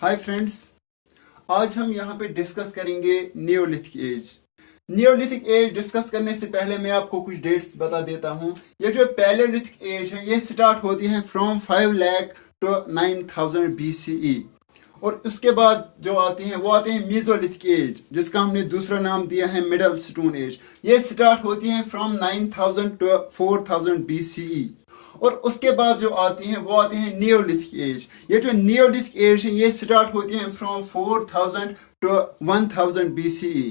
Hi friends, आज हम यहाँ पे डिस्कस करेंगे neolithic age. Neolithic age discuss करने से पहले मैं आपको कुछ डेट्स बता देता हूँ। ये जो पैलेलिथिक एज है ये स्टार्ट होती है फ्रॉम 5 लाख टू 9000 BCE। और उसके बाद जो आती हैं वो आते हैं मीजोलिथिक एज, जिसका हमने दूसरा नाम दिया है मिडल स्टोन एज। ये स्टार्ट होती है फ्रॉम 9000 टू 4000 BCE। और उसके बाद जो आती हैं वो आती हैं नियोलिथिक एज। ये जो नियोलिथिक एज है ये स्टार्ट होती है फ्रॉम 4000 टू 1000 BCE।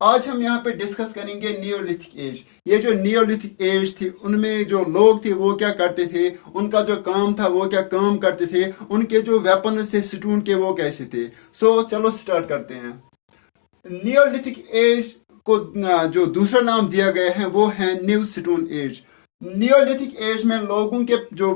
आज हम यहाँ पे डिस्कस करेंगे नियोलिथिक एज। ये जो नियोलिथिक एज थी उनमें जो लोग थे वो क्या करते थे, उनका जो काम था वो क्या काम करते थे, उनके जो वेपन थे स्टोन के वो कैसे थे। चलो स्टार्ट करते हैं। नियोलिथिक एज को जो दूसरा नाम दिया गया है वो है new stone age. Neolithic age में लोगों के जो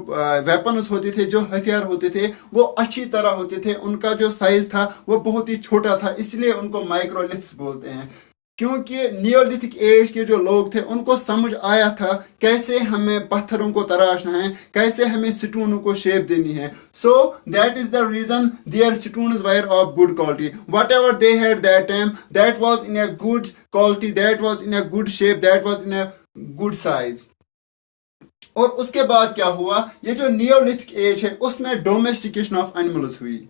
वेपन्स होते थे, जो हथियार होते थे वो अच्छी तरह होते थे। उनका जो साइज था वो बहुत ही छोटा था, इसलिए उनको माइक्रोलिथ्स बोलते हैं। क्योंकि नियोलिथिक एज के जो लोग थे उनको समझ आया था कैसे हमें पत्थरों को तराशना है, कैसे हमें स्टोनों को शेप देनी है। So that is the reason their stones were of good quality. Whatever they had that time, that was in a good quality, that was in a good shape, that was in a good size. और उसके बाद क्या हुआ, ये जो neolithic age है उसमें domestication of animals हुई।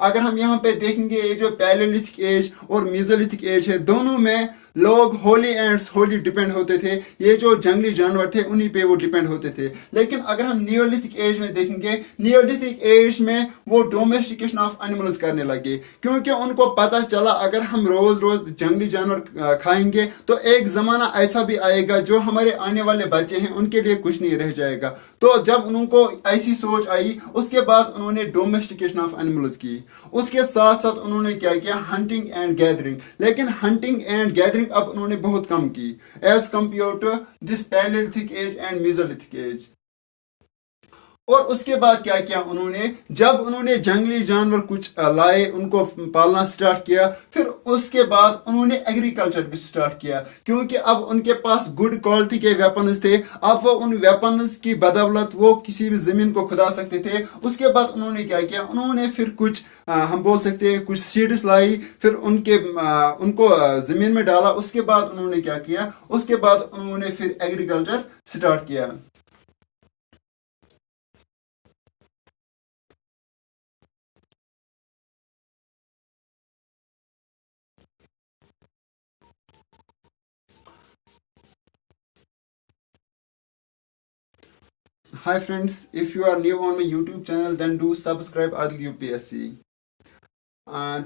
अगर हम यहाँ पे देखेंगे ये जो पैलेलिथिक एज और मीजोलिथिक एज है, दोनों में लोग होली एंड्स होली डिपेंड होते थे। ये जो जंगली जानवर थे उन्हीं पे वो डिपेंड होते थे। लेकिन अगर हम नियोलिथिक एज में देखेंगे, नियोलिथिक एज में वो डोमेस्टिकेशन ऑफ एनिमल्स करने लगे, क्योंकि उनको पता चला अगर हम रोज रोज जंगली जानवर खाएंगे तो एक जमाना ऐसा भी आएगा जो हमारे आने वाले बच्चे हैं उनके लिए कुछ नहीं रह जाएगा। तो जब उनको ऐसी सोच आई, उसके बाद उन्होंने डोमेस्टिकेशन ऑफ एनिमल्स की। उसके साथ साथ उन्होंने क्या किया, हंटिंग एंड गैदरिंग। लेकिन हंटिंग एंड गैदरिंग अब उन्होंने बहुत कम की age compare to this paleolithic age and mesolithic age. और उसके बाद क्या किया उन्होंने, जब उन्होंने जंगली जानवर कुछ लाए, उनको पालना स्टार्ट किया, फिर उसके बाद उन्होंने एग्रीकल्चर भी स्टार्ट किया। क्योंकि अब उनके पास गुड क्वालिटी के वेपन्स थे, अब वो उन वेपन्स की बदौलत वो किसी भी जमीन को खुदा सकते थे। उसके बाद उन्होंने क्या किया, उन्होंने फिर कुछ हम बोल सकते हैं कुछ सीड्स लाई, फिर उनको जमीन में डाला। उसके बाद उन्होंने क्या किया, उसके बाद उन्होंने फिर एग्रीकल्चर स्टार्ट किया। Hi friends, if you are new on my YouTube channel then do subscribe Adil UPSC.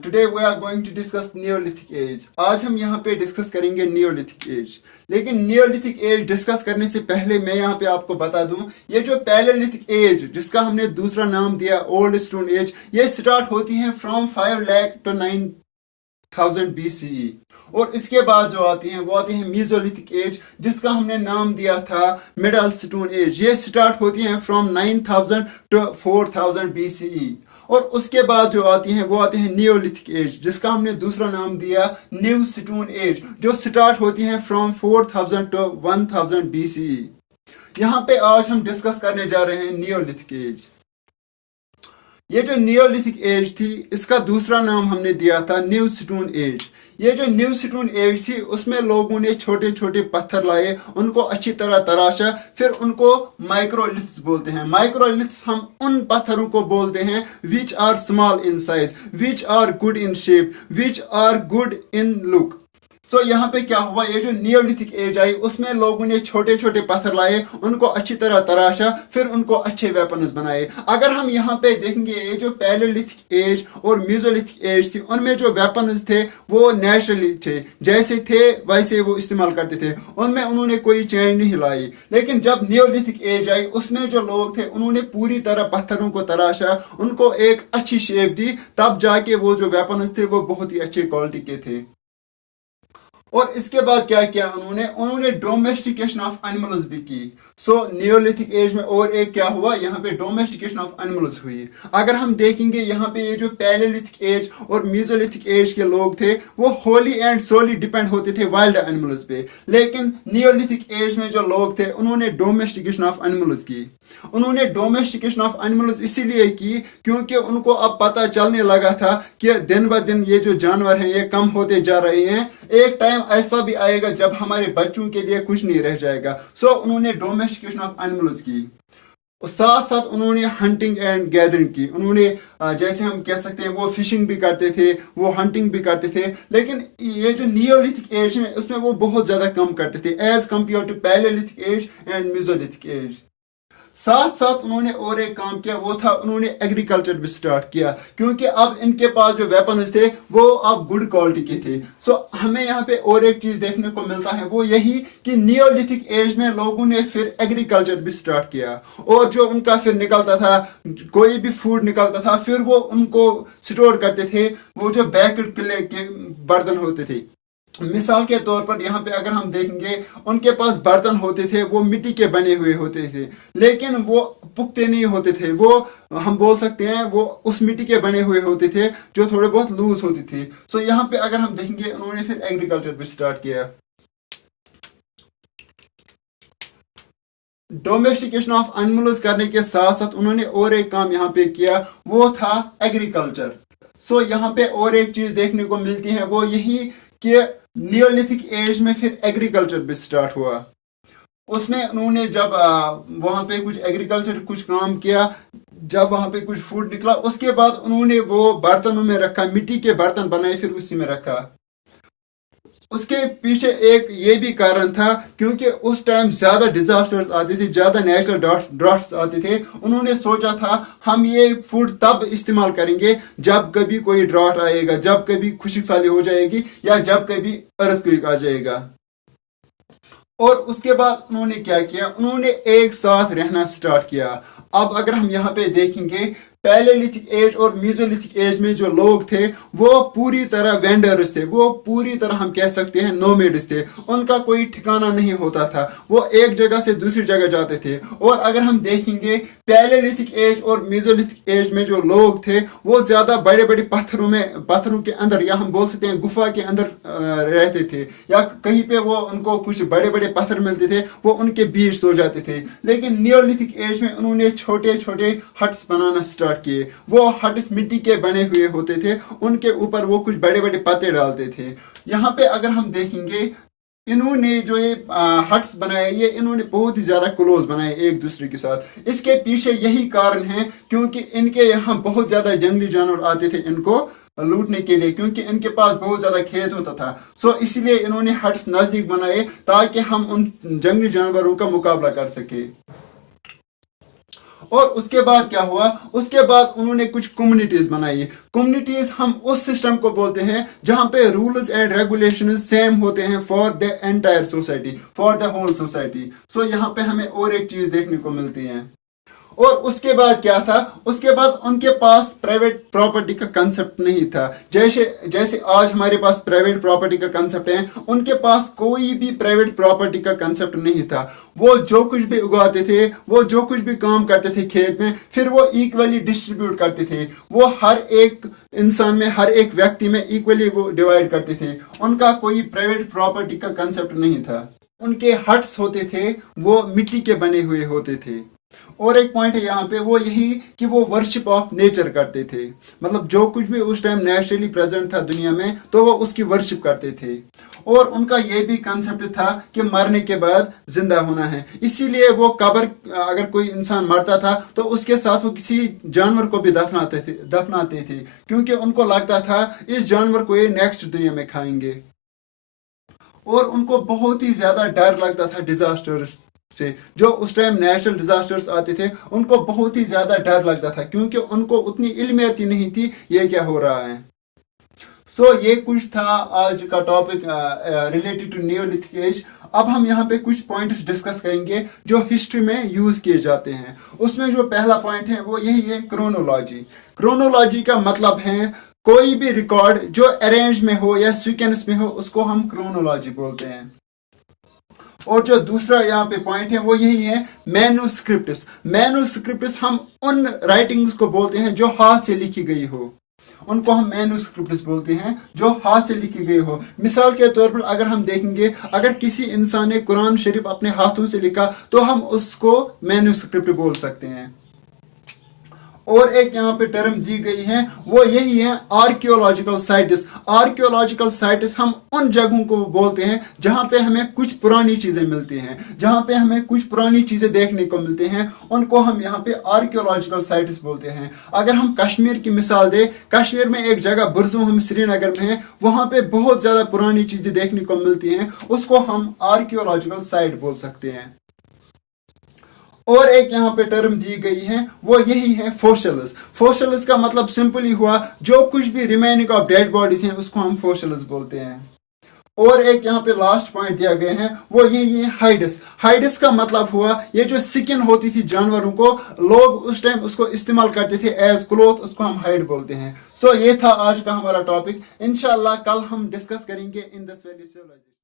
Today we are going to discuss Neolithic age. आज हम यहाँ पे डिस्कस करेंगे Neolithic age। लेकिन Neolithic age डिस्कस करने से पहले मैं यहाँ पे आपको बता दूं, ये जो Paleolithic age जिसका हमने दूसरा नाम दिया ओल्ड स्टोन एज, ये स्टार्ट होती है फ्रॉम 5 लाख टू 9000 BCE। और इसके बाद जो आती हैं वो आती है मीजोलिथिक एज, जिसका हमने नाम दिया था मिडल स्टोन एज। ये स्टार्ट होती हैं फ्रॉम 9000 टू 4000 BCE। और उसके बाद जो आती हैं वो आती हैं नियोलिथिक एज, जिसका हमने दूसरा नाम दिया न्यू स्टोन एज, जो स्टार्ट होती हैं फ्रॉम 4000 टू 1000 BCE। यहाँ पे आज हम डिस्कस करने जा रहे हैं नियोलिथिक एज। ये जो नियोलिथिक एज थी इसका दूसरा नाम हमने दिया था न्यू स्टोन एज। ये जो न्यू स्टोन एज थी उसमें लोगों ने छोटे छोटे पत्थर लाए, उनको अच्छी तरह तराशा, फिर उनको माइक्रोलिथ्स बोलते हैं। माइक्रोलिथ्स हम उन पत्थरों को बोलते हैं which are small in size, which are good in shape, which are good in look. यहाँ पे क्या हुआ, ये जो नियोलिथिक एज आई उसमें लोगों ने छोटे छोटे पत्थर लाए, उनको अच्छी तरह तराशा, फिर उनको अच्छे वेपन्स बनाए। अगर हम यहाँ पे देखेंगे ये जो पैलेलिथिक एज और मीजोलिथिक एज थी उनमें जो वेपन्स थे वो नेचुरली थे, जैसे थे वैसे वो इस्तेमाल करते थे, उनमें उन्होंने कोई चेंज नहीं लाई। लेकिन जब नियोलिथिक एज आई उसमें जो लोग थे उन्होंने पूरी तरह पत्थरों को तराशा, उनको एक अच्छी शेप दी, तब जाके वो जो वेपन्स थे वो बहुत ही अच्छी क्वालिटी के थे। और इसके बाद क्या किया उन्होंने डोमेस्टिकेशन ऑफ एनिमल्स भी की। सो नियोलिथिक एज में और एक क्या हुआ, यहाँ पे डोमेस्टिकेशन ऑफ एनिमल्स हुई। अगर हम देखेंगे यहाँ पे ये जो पैलेलिथिक एज और मीजोलिथिक एज के लोग थे वो होली एंड सोली डिपेंड होते थे वाइल्ड एनिमल्स पे, लेकिन नियोलिथिक एज में जो लोग थे उन्होंने डोमेस्टिकेशन ऑफ एनिमल्स की। उन्होंने डोमेस्टिकेशन ऑफ एनिमल्स इसीलिए की क्योंकि उनको अब पता चलने लगा था कि दिन ब दिन ये जो जानवर हैं ये कम होते जा रहे हैं, एक टाइम ऐसा भी आएगा जब हमारे बच्चों के लिए कुछ नहीं रह जाएगा। सो उन्होंने डोमेस्टिकेशन ऑफ एनिमल्स की। साथ साथ उन्होंने हंटिंग एंड गैदरिंग की। उन्होंने जैसे हम कह सकते हैं वो फिशिंग भी करते थे, वो हंटिंग भी करते थे, लेकिन ये जो नियोलिथिक एज है उसमें वो बहुत ज्यादा कम करते थे age compare to paleolithic age and mesolithic age. साथ साथ उन्होंने और एक काम किया, वो था उन्होंने एग्रीकल्चर भी स्टार्ट किया क्योंकि अब इनके पास जो वेपन्स थे वो अब गुड क्वालिटी के थे। सो हमें यहाँ पे और एक चीज देखने को मिलता है वो यही कि नियोलिथिक एज में लोगों ने फिर एग्रीकल्चर भी स्टार्ट किया और जो उनका फिर निकलता था, कोई भी फूड निकलता था, फिर वो उनको स्टोर करते थे। वो जो बैक्ड क्ले के बर्तन होते थे, मिसाल के तौर पर यहाँ पे अगर हम देखेंगे उनके पास बर्तन होते थे वो मिट्टी के बने हुए होते थे, लेकिन वो पुख्ते नहीं होते थे, वो हम बोल सकते हैं वो उस मिट्टी के बने हुए होते थे जो थोड़े बहुत लूज होती थी। सो यहाँ पे अगर हम देखेंगे उन्होंने फिर एग्रीकल्चर भी स्टार्ट किया। डोमेस्टिकेशन ऑफ एनिमल्स करने के साथ साथ उन्होंने और एक काम यहाँ पे किया, वो था एग्रीकल्चर। सो यहाँ पे और एक चीज देखने को मिलती है वो यही कि नियोलिथिक एज में फिर एग्रीकल्चर भी स्टार्ट हुआ। उसमें उन्होंने जब वहां पे कुछ एग्रीकल्चर कुछ काम किया, जब वहां पे कुछ फूड निकला, उसके बाद उन्होंने वो बर्तनों में रखा, मिट्टी के बर्तन बनाए फिर उसी में रखा। उसके पीछे एक ये भी कारण था क्योंकि उस टाइम ज्यादा डिजास्टर्स आते थे, ज्यादा नेचुरल ड्राफ्ट्स आते थे। उन्होंने सोचा था हम ये फूड तब इस्तेमाल करेंगे जब कभी कोई ड्राफ्ट आएगा, जब कभी खुशक साली हो जाएगी या जब कभी अर्थक्वेक आ जाएगा। और उसके बाद उन्होंने क्या किया, उन्होंने एक साथ रहना स्टार्ट किया। अब अगर हम यहाँ पे देखेंगे पैलेलिथिक एज और मीजोलिथिक एज में जो लोग थे वो पूरी तरह वेंडर्स थे, वो पूरी तरह हम कह सकते हैं नोमेड्स थे। उनका कोई ठिकाना नहीं होता था, वो एक जगह से दूसरी जगह जाते थे। और अगर हम देखेंगे पैलेलिथिक एज और मीजोलिथिक एज में जो लोग थे वो ज्यादा बड़े बड़े पत्थरों के अंदर या हम बोल सकते हैं गुफा के अंदर रहते थे, या कहीं पे वो उनको कुछ बड़े बड़े पत्थर मिलते थे वो उनके बीच सो जाते थे। लेकिन नियोलिथिक एज में उन्होंने छोटे छोटे हट्स बनाना स्टार्ट किए। वो हट्स मिट्टी के बने हुए होते थे, उनके ऊपर वो कुछ बड़े बड़े पत्ते डालते थे। यहाँ पे अगर हम देखेंगे इन्होंने जो ये हट्स बनाए ये इन्होंने बहुत ही ज्यादा क्लोज बनाए एक दूसरे के साथ। इसके पीछे यही कारण है क्योंकि इनके यहाँ बहुत ज्यादा जंगली जानवर आते थे इनको लूटने के लिए, क्योंकि इनके पास बहुत ज्यादा खेत होता था। सो इसलिए इन्होंने हट्स नजदीक बनाए ताकि हम उन जंगली जानवरों का मुकाबला कर सके। और उसके बाद क्या हुआ, उसके बाद उन्होंने कुछ कम्युनिटीज बनाई। कम्युनिटीज हम उस सिस्टम को बोलते हैं जहां पे रूल्स एंड रेगुलेशंस सेम होते हैं for the entire society, for the whole society. So यहाँ पे हमें और एक चीज देखने को मिलती है। और उसके बाद क्या था, उसके बाद उनके पास प्राइवेट प्रॉपर्टी का कंसेप्ट नहीं था। जैसे आज हमारे पास प्राइवेट प्रॉपर्टी का कंसेप्ट है, उनके पास कोई भी प्राइवेट प्रॉपर्टी का कंसेप्ट नहीं था। वो जो कुछ भी उगाते थे, वो जो कुछ भी काम करते थे खेत में, फिर वो इक्वली डिस्ट्रीब्यूट करते थे। वो हर एक इंसान में, हर एक व्यक्ति में इक्वली वो डिवाइड करते थे। उनका कोई प्राइवेट प्रॉपर्टी का कंसेप्ट नहीं था। उनके हट्स होते थे वो मिट्टी के बने हुए होते थे। और एक पॉइंट है यहाँ पे वो यही कि वो वर्शिप ऑफ नेचर करते थे, मतलब जो कुछ भी उस टाइम नेचुरली प्रेजेंट था दुनिया में तो वो उसकी वर्शिप करते थे। और उनका ये भी कंसेप्ट था कि मरने के बाद जिंदा होना है, इसीलिए वो कब्र, अगर कोई इंसान मरता था तो उसके साथ वो किसी जानवर को भी दफनाते थे क्योंकि उनको लगता था इस जानवर को ये नेक्स्ट दुनिया में खाएंगे। और उनको बहुत ही ज्यादा डर लगता था डिजास्टर्स से, जो उस टाइम नेचुरल डिजास्टर्स आते थे उनको बहुत ही ज्यादा डर लगता था क्योंकि उनको उतनी इल्मियत ही नहीं थी ये क्या हो रहा है। सो ये कुछ था आज का topic related to neolithic age. अब हम यहाँ पे कुछ पॉइंट्स डिस्कस करेंगे जो हिस्ट्री में यूज किए जाते हैं। उसमें जो पहला पॉइंट है वो यही है क्रोनोलॉजी। क्रोनोलॉजी का मतलब है कोई भी रिकॉर्ड जो अरेंज में हो या सीक्वेंस में हो उसको हम क्रोनोलॉजी बोलते हैं। और जो दूसरा यहाँ पे पॉइंट है वो यही है मैन्युस्क्रिप्ट्स। मैन्युस्क्रिप्ट्स हम उन राइटिंग्स को बोलते हैं जो हाथ से लिखी गई हो, उनको हम मैन्युस्क्रिप्ट्स बोलते हैं जो हाथ से लिखी गई हो। मिसाल के तौर पर अगर हम देखेंगे, अगर किसी इंसान ने कुरान शरीफ अपने हाथों से लिखा तो हम उसको मैन्युस्क्रिप्ट बोल सकते हैं। और एक यहाँ पे टर्म दी गई है वो यही है आर्कियोलॉजिकल साइट्स। आर्कियोलॉजिकल साइट्स हम उन जगहों को बोलते हैं जहाँ पे हमें कुछ पुरानी चीजें मिलती हैं, जहाँ पे हमें कुछ पुरानी चीजें देखने को मिलती हैं, उनको हम यहाँ पे आर्कियोलॉजिकल साइट्स बोलते हैं। अगर हम कश्मीर की मिसाल दें, कश्मीर में एक जगह बुरज़ुम श्रीनगर में है, वहाँ पे बहुत ज्यादा पुरानी चीजें देखने को मिलती हैं, उसको हम आर्कियोलॉजिकल साइट बोल सकते हैं। और एक यहाँ पे टर्म दी गई है वो यही है फोसिल्स। फोसिल्स का मतलब सिंपली हुआ जो कुछ भी रिमेनिंग ऑफ डेड बॉडीज हैं उसको हम फोसिल्स बोलते हैं। और एक यहाँ पे लास्ट पॉइंट दिया गया है वो यही है हाइडस। हाइडस का मतलब हुआ ये जो स्किन होती थी जानवरों को, लोग उस टाइम उसको इस्तेमाल करते थे एज क्लोथ, उसको हम हाइड बोलते हैं। सो ये था आज का हमारा टॉपिक। इंशाल्लाह कल हम डिस्कस करेंगे इंडस वैली सिविलाइजेशन।